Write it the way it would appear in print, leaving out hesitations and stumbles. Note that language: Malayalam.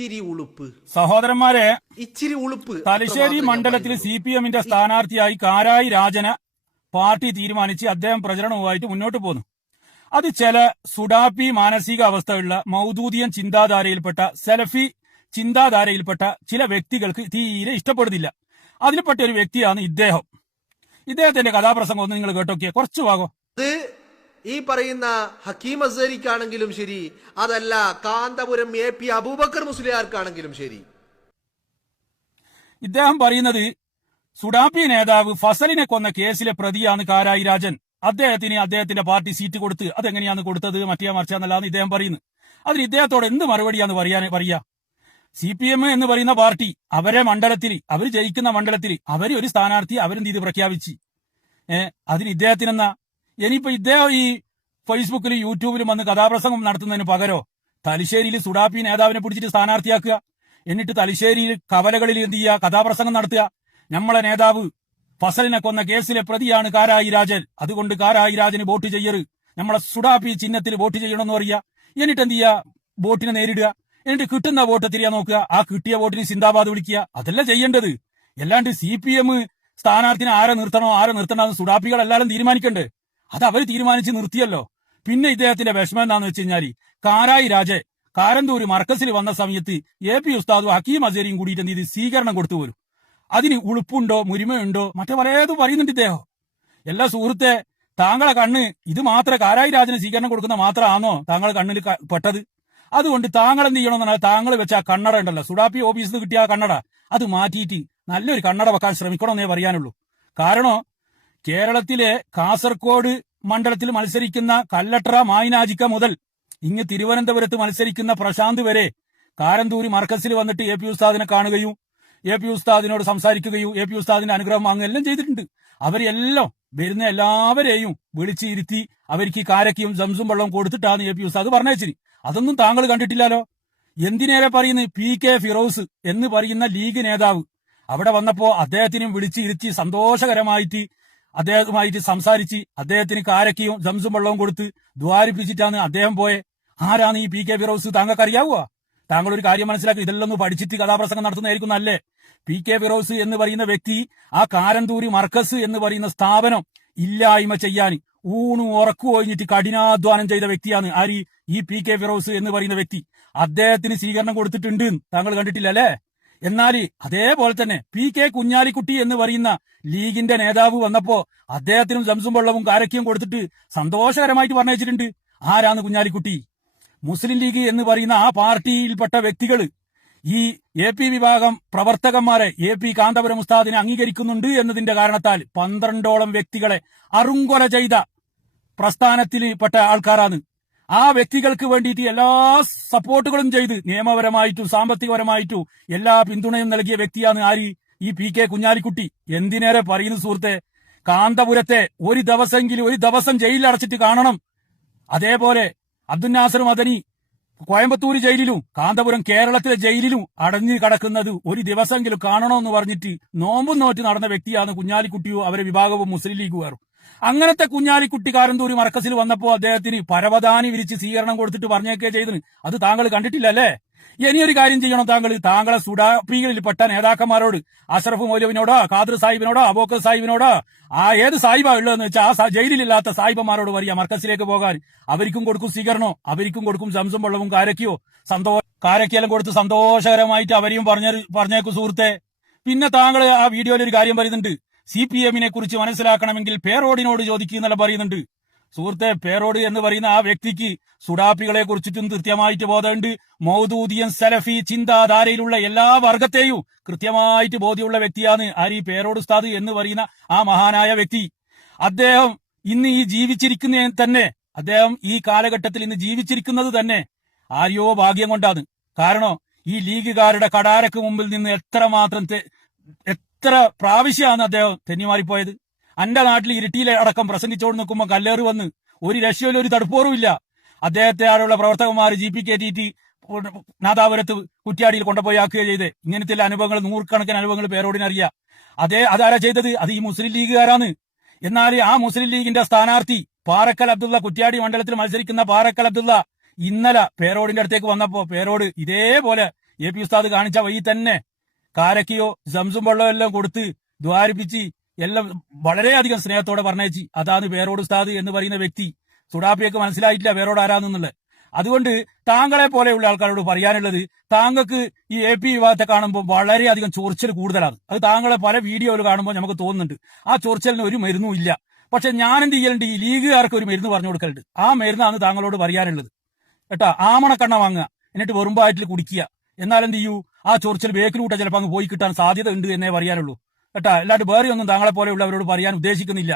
ഇച്ചിരി ഉളുപ്പ്. സഹോദരന്മാരെ, ഇച്ചിരി ഉളുപ്പ്. തലശ്ശേരി മണ്ഡലത്തിൽ CPM-ന്റെ സ്ഥാനാർത്ഥിയായി കാരായി രാജനെ പാർട്ടി തീരുമാനിച്ച് അദ്ദേഹം പ്രചരണവുമായിട്ട് മുന്നോട്ട് പോന്നു. അത് ചില സുഡാപ്പി മാനസിക അവസ്ഥയുള്ള മൗദൂദിയൻ ചിന്താധാരയിൽപ്പെട്ട സലഫി ചിന്താധാരയിൽപ്പെട്ട ചില വ്യക്തികൾക്ക് തീരെ ഇഷ്ടപ്പെടുന്നില്ല. അതിൽപ്പെട്ട ഒരു വ്യക്തിയാണ് ഇദ്ദേഹത്തിന്റെ കഥാപ്രസംഗം ഒന്ന് നിങ്ങൾ കേട്ടോക്കിയ കുറച്ചു ഭാഗം. അത് ഈ പറയുന്ന ഹക്കീം അസ്സരിക്കാണെങ്കിലും ശരി, അതല്ല കാന്തപുരം AP അബൂബക്കർ മുസ്ലിയാർക്കാണെങ്കിലും ശരി, ഇദ്ദേഹം പറയുന്നത് സുഡാപ്പി നേതാവ് ഫസലിനെ കൊന്ന കേസിലെ പ്രതിയാണ് കാരായി രാജൻ. അദ്ദേഹത്തിന്റെ പാർട്ടി സീറ്റ് കൊടുത്ത് അതെങ്ങനെയാണ് കൊടുത്തത്, മറ്റേ മറിച്ചാന്നല്ലാന്ന് ഇദ്ദേഹം പറയുന്നു. അതിന് ഇദ്ദേഹത്തോട് എന്ത് മറുപടിയാന്ന് പറയാ? CPM എന്ന് പറയുന്ന പാർട്ടി അവരെ മണ്ഡലത്തിൽ, അവർ ജയിക്കുന്ന മണ്ഡലത്തിൽ അവര് ഒരു സ്ഥാനാർത്ഥി അവരെന്ത് ചെയ്ത് പ്രഖ്യാപിച്ച് അതിന് ഇദ്ദേഹത്തിനെന്നാ? ഇനിയിപ്പോ ഇദ്ദേഹം ഈ ഫേസ്ബുക്കിലും യൂട്യൂബിലും വന്ന് കഥാപ്രസംഗം നടത്തുന്നതിന് പകരോ തലശ്ശേരിയിൽ സുഡാപ്പി നേതാവിനെ പിടിച്ചിട്ട് സ്ഥാനാർത്ഥിയാക്കുക, എന്നിട്ട് തലശ്ശേരിയിൽ കവലകളിൽ എന്ത് ചെയ്യുക, കഥാപ്രസംഗം നടത്തുക. നമ്മളെ നേതാവ് ഫസലിനെ കൊന്ന കേസിലെ പ്രതിയാണ് കാരായി രാജൻ, അതുകൊണ്ട് കാരായി രാജന് വോട്ട് ചെയ്യരുത്, നമ്മളെ സുഡാപ്പി ചിഹ്നത്തിൽ വോട്ട് ചെയ്യണമെന്ന് പറയുക. എന്നിട്ട് എന്ത് ചെയ്യുക, വോട്ടിനെ നേരിടുക, എന്നിട്ട് കിട്ടുന്ന വോട്ട് തിരിയാൻ നോക്കുക, ആ കിട്ടിയ വോട്ടിന് സിന്ദാബാദ് വിളിക്കുക. അതല്ല ചെയ്യേണ്ടത്. അല്ലാണ്ട് CPM സ്ഥാനാർത്ഥിനെ ആരെ നിർത്തണമെന്ന് സുഡാപ്പികളെല്ലാരും തീരുമാനിക്കണ്ടേ? അത് അവർ തീരുമാനിച്ച് നിർത്തിയല്ലോ. പിന്നെ ഇദ്ദേഹത്തിന്റെ വിഷമം എന്താന്ന് വെച്ച് കഴിഞ്ഞാൽ കാരായി രാജ കാരന്തൂര് മർക്കസിൽ വന്ന സമയത്ത് AP ഉസ്താദും ഹക്കീം അസരിയും കൂടിയിട്ട് എന്ത് ചെയ്ത് സ്വീകരണം കൊടുത്തു വരും. അതിന് ഉളുപ്പുണ്ടോ മുരിമയുണ്ടോ മറ്റേ പലതും പറയുന്നുണ്ട് ഇദ്ദേഹം. എല്ലാ സുഹൃത്തെ, താങ്കളെ കണ്ണ് ഇത് മാത്രമേ കാരായി രാജന് സ്വീകരണം കൊടുക്കുന്ന മാത്രമാണോ താങ്കളെ കണ്ണിൽ പെട്ടത്? അതുകൊണ്ട് താങ്കൾ എന്ത് ചെയ്യണമെന്ന് പറഞ്ഞാൽ താങ്കൾ വെച്ച ആ കണ്ണട ഉണ്ടല്ലോ, സുഡാപ്പി ഓഫീസിൽ നിന്ന് കിട്ടിയ ആ കണ്ണട, അത് മാറ്റിയിട്ട് നല്ലൊരു കണ്ണട വെക്കാൻ ശ്രമിക്കണമെന്നേ പറയാനുള്ളൂ. കാരണം കേരളത്തിലെ കാസർഗോഡ് മണ്ഡലത്തിൽ മത്സരിക്കുന്ന കല്ലട്ര മായിനാജിക്ക മുതൽ ഇങ്ങ് തിരുവനന്തപുരത്ത് മത്സരിക്കുന്ന പ്രശാന്ത് വരെ കാരന്തൂരി മർക്കസിൽ വന്നിട്ട് AP ഉസ്താദിനെ കാണുകയും AP ഉസ്താദിനോട് സംസാരിക്കുകയും AP ഉസ്താദിന്റെ അനുഗ്രഹം വാങ്ങുകയെല്ലാം ചെയ്തിട്ടുണ്ട്. അവരെല്ലാം വരുന്ന എല്ലാവരെയും വിളിച്ചിരുത്തി അവർക്ക് കാരക്കയും സംസും വെള്ളവും കൊടുത്തിട്ടാണ് AP ഉസ്താദ് പറഞ്ഞേച്ചിന്. അതൊന്നും താങ്കൾ കണ്ടിട്ടില്ലല്ലോ. എന്തിനേറെ പറയുന്നത്, PK ഫിറോസ് എന്ന് പറയുന്ന ലീഗ് നേതാവ് അവിടെ വന്നപ്പോ അദ്ദേഹത്തിനും വിളിച്ചിരുത്തി സന്തോഷകരമായിട്ട് അദ്ദേഹവുമായിട്ട് സംസാരിച്ച് അദ്ദേഹത്തിന് കാരക്കയും സംസും വെള്ളവും കൊടുത്ത് ദ്വാരിപ്പിച്ചിട്ടാണ് അദ്ദേഹം പോയെ. ആരാണ് ഈ PK ഫിറോസ് താങ്കൾക്ക് അറിയാവുക? താങ്കൾ ഒരു കാര്യം മനസ്സിലാക്കി, ഇതെല്ലാം ഒന്ന് പഠിച്ചിട്ട് കഥാപ്രസംഗം നടത്തുന്നതായിരിക്കും നല്ലേ. PK ഫിറോസ് എന്ന് പറയുന്ന വ്യക്തി ആ കാരന്തൂരി മർക്കസ് എന്ന് പറയുന്ന സ്ഥാപനം ഇല്ലായ്മ ചെയ്യാൻ ഊണു ഉറക്കു ഒഴിഞ്ഞിട്ട് കഠിനാധ്വാനം ചെയ്ത വ്യക്തിയാണ് ഈ PK ഫിറോസ് എന്ന് പറയുന്ന വ്യക്തി. അദ്ദേഹത്തിന് സ്വീകരണം കൊടുത്തിട്ടുണ്ട്, താങ്കൾ കണ്ടിട്ടില്ല അല്ലേ? എന്നാൽ അതേപോലെ തന്നെ PK കുഞ്ഞാലിക്കുട്ടി എന്ന് പറയുന്ന ലീഗിന്റെ നേതാവ് വന്നപ്പോ അദ്ദേഹത്തിനും സംസും വെള്ളവും കാരക്കയും കൊടുത്തിട്ട് സന്തോഷകരമായിട്ട് പറഞ്ഞിട്ടുണ്ട്. ആരാണ് കുഞ്ഞാലിക്കുട്ടി? മുസ്ലിം ലീഗ് എന്ന് പറയുന്ന ആ പാർട്ടിയിൽപ്പെട്ട വ്യക്തികൾ ഈ AP വിഭാഗം പ്രവർത്തകന്മാരെ AP കാന്തപുരം ഉസ്താദിനെ അംഗീകരിക്കുന്നുണ്ട് എന്നതിന്റെ കാരണത്താൽ 12ഓളം വ്യക്തികളെ അറുങ്കൊല ചെയ്ത പ്രസ്ഥാനത്തിൽപ്പെട്ട ആൾക്കാരാണ്. ആ വ്യക്തികൾക്ക് വേണ്ടിയിട്ട് എല്ലാ സപ്പോർട്ടുകളും ചെയ്ത് നിയമപരമായിട്ടും സാമ്പത്തികപരമായിട്ടും എല്ലാ പിന്തുണയും നൽകിയ വ്യക്തിയാണ് ഈ PK കുഞ്ഞാലിക്കുട്ടി. എന്തിനേറെ പറയുന്നു സുഹൃത്തെ, കാന്തപുരത്തെ ഒരു ദിവസം ജയിലിൽ അടച്ചിട്ട് കാണണം. അതേപോലെ അബ്ദുൽ നാസർ മദനി കോയമ്പത്തൂർ ജയിലിലും കാന്തപുരം കേരളത്തിലെ ജയിലിലും അടഞ്ഞു കിടക്കുന്നത് ഒരു ദിവസമെങ്കിലും കാണണമെന്ന് പറഞ്ഞിട്ട് നോമ്പും നോറ്റ് നടന്ന വ്യക്തിയാണ് കുഞ്ഞാലിക്കുട്ടിയോ അവരെ വിഭാഗവും മുസ്ലിം ലീഗുകാരും. അങ്ങനത്തെ കുഞ്ഞാലിക്കുട്ടി കാരന്തൂരി മർക്കസിൽ വന്നപ്പോ അദ്ദേഹത്തിന് പരവതാനി വിരിച്ച് സ്വീകരണം കൊടുത്തിട്ട് പറഞ്ഞേക്കേ ചെയ്തിന്. അത് താങ്കൾ കണ്ടിട്ടില്ലല്ലേ? ഇനിയൊരു കാര്യം ചെയ്യണം, താങ്കളെ സുഡാപ്പികളിൽപ്പെട്ട നേതാക്കന്മാരോട്, അഷ്റഫ് മൗലവിനോടോ ഖാദർ സാഹിബിനോടോ അബൂബക്കർ സാഹിബിനോടോ ആ സാഹിബാ ഉള്ളതെന്ന് വെച്ചാൽ ആ ജയിലിലില്ലാത്ത സാഹിബന്മാരോട് പറയാ മർക്കസിലേക്ക് പോകാൻ. അവർക്കും കൊടുക്കും സ്വീകരണോ, അവർക്കും കൊടുക്കും സംസം വെള്ളവും കാരക്കയെല്ലാം കൊടുത്ത് സന്തോഷകരമായിട്ട് അവരെയും പറഞ്ഞേക്കും സുഹൃത്തെ. പിന്നെ താങ്കൾ ആ വീഡിയോയിൽ ഒരു കാര്യം പറയുന്നുണ്ട്, CPM-നെ കുറിച്ച് മനസ്സിലാക്കണമെങ്കിൽ പേരോടിനോട് ചോദിക്കുന്നെല്ലാം പറയുന്നുണ്ട്. സുഹൃത്തെ, പേരോട് എന്ന് പറയുന്ന ആ വ്യക്തിക്ക് സുഡാപ്പികളെ കുറിച്ചിട്ടും കൃത്യമായിട്ട് ബോധമുണ്ട്. മൗദൂദിയൻ സലഫി ചിന്താധാരയിലുള്ള എല്ലാ വർഗത്തെയും കൃത്യമായിട്ട് ബോധ്യമുള്ള വ്യക്തിയാണ് ഈ പേരോട് ഉസ്താദ് എന്ന് പറയുന്ന ആ മഹാനായ വ്യക്തി. അദ്ദേഹം ഇന്ന് ഈ ജീവിച്ചിരിക്കുന്ന തന്നെ, അദ്ദേഹം ഈ കാലഘട്ടത്തിൽ ഇന്ന് ജീവിച്ചിരിക്കുന്നത് തന്നെ ആരെയോ ഭാഗ്യം കൊണ്ടാണ്. കാരണം ഈ ലീഗുകാരുടെ കടാരക്ക് മുമ്പിൽ നിന്ന് എത്ര പ്രാവശ്യമാണ് അദ്ദേഹം തെന്നിമാറിപ്പോയത്. എന്റെ നാട്ടിൽ ഇരിട്ടിയിലെ അടക്കം പ്രസംഗിച്ചോണ്ട് നിൽക്കുമ്പോൾ കല്ലേറ് വന്ന് ഒരു രക്ഷയിലും ഒരു തടുപ്പോറുമില്ല. അദ്ദേഹത്തെ ആളുള്ള പ്രവർത്തകന്മാർ GP കയറ്റിയിട്ട് നാദാപുരത്ത് കുറ്റ്യാടിയിൽ കൊണ്ടുപോയി ആക്കുകയോ ചെയ്ത്. ഇങ്ങനത്തെ അനുഭവങ്ങൾ, നൂറുകണക്കിന് അനുഭവങ്ങൾ പേരോടിനറിയാം. അതാരാ ചെയ്തത്? അത് ഈ മുസ്ലിം ലീഗുകാരാണ്. എന്നാൽ ആ മുസ്ലിം ലീഗിന്റെ സ്ഥാനാർത്ഥി പാറക്കൽ അബ്ദുള്ള, കുറ്റ്യാടി മണ്ഡലത്തിൽ മത്സരിക്കുന്ന പാറക്കൽ അബ്ദുള്ള ഇന്നലെ പേരോടിന്റെ അടുത്തേക്ക് വന്നപ്പോ പേരോട് ഇതേപോലെ AP ഉസ്താദ് കാണിച്ച വഴി തന്നെ കാരക്കയോ സംസും വെള്ളമോ എല്ലാം കൊടുത്ത് ദ്വാരിപ്പിച്ച് എല്ലാം വളരെയധികം സ്നേഹത്തോടെ പറഞ്ഞേച്ചി. അതാണ് പേരോട് ഉസ്താദ് എന്ന് പറയുന്ന വ്യക്തി. സുഡാപ്പിയൊക്കെ മനസ്സിലായിട്ടില്ല പേരോട് ആരാന്നുള്ളത്. അതുകൊണ്ട് താങ്കളെ പോലെയുള്ള ആൾക്കാരോട് പറയാനുള്ളത്, താങ്കൾക്ക് ഈ AP വിവാദത്തെ കാണുമ്പോൾ വളരെയധികം ചൊറിച്ചൽ കൂടുതലാണ്. അത് താങ്കളെ പല വീഡിയോയിൽ കാണുമ്പോൾ നമുക്ക് തോന്നുന്നുണ്ട് ആ ചൊറിച്ചലിന് ഒരു മരുന്നും ഇല്ല. പക്ഷെ ഞാനെന്ത് ചെയ്യലുണ്ട്, ഈ ലീഗുകാർക്ക് ഒരു മരുന്ന് പറഞ്ഞു കൊടുക്കലുണ്ട്. ആ മരുന്നാണ് താങ്കളോട് പറയാനുള്ളത് കേട്ടാ. ആമണക്കണ്ണ വാങ്ങുക, എന്നിട്ട് വെറുമ്പായിട്ട് കുടിക്കുക. എന്നാലെന്ത് ചെയ്യൂ, ആ ചൊറിച്ചൽ ബേക്കിലൂടെ ചിലപ്പോൾ അങ്ങ് പോയി കിട്ടാൻ സാധ്യത ഉണ്ട് എന്നേ പറയാനുള്ളൂ കേട്ടാ. അല്ലാണ്ട് വേറെ ഒന്നും താങ്കളെ പോലെയുള്ളവരോട് പറയാൻ ഉദ്ദേശിക്കുന്നില്ല.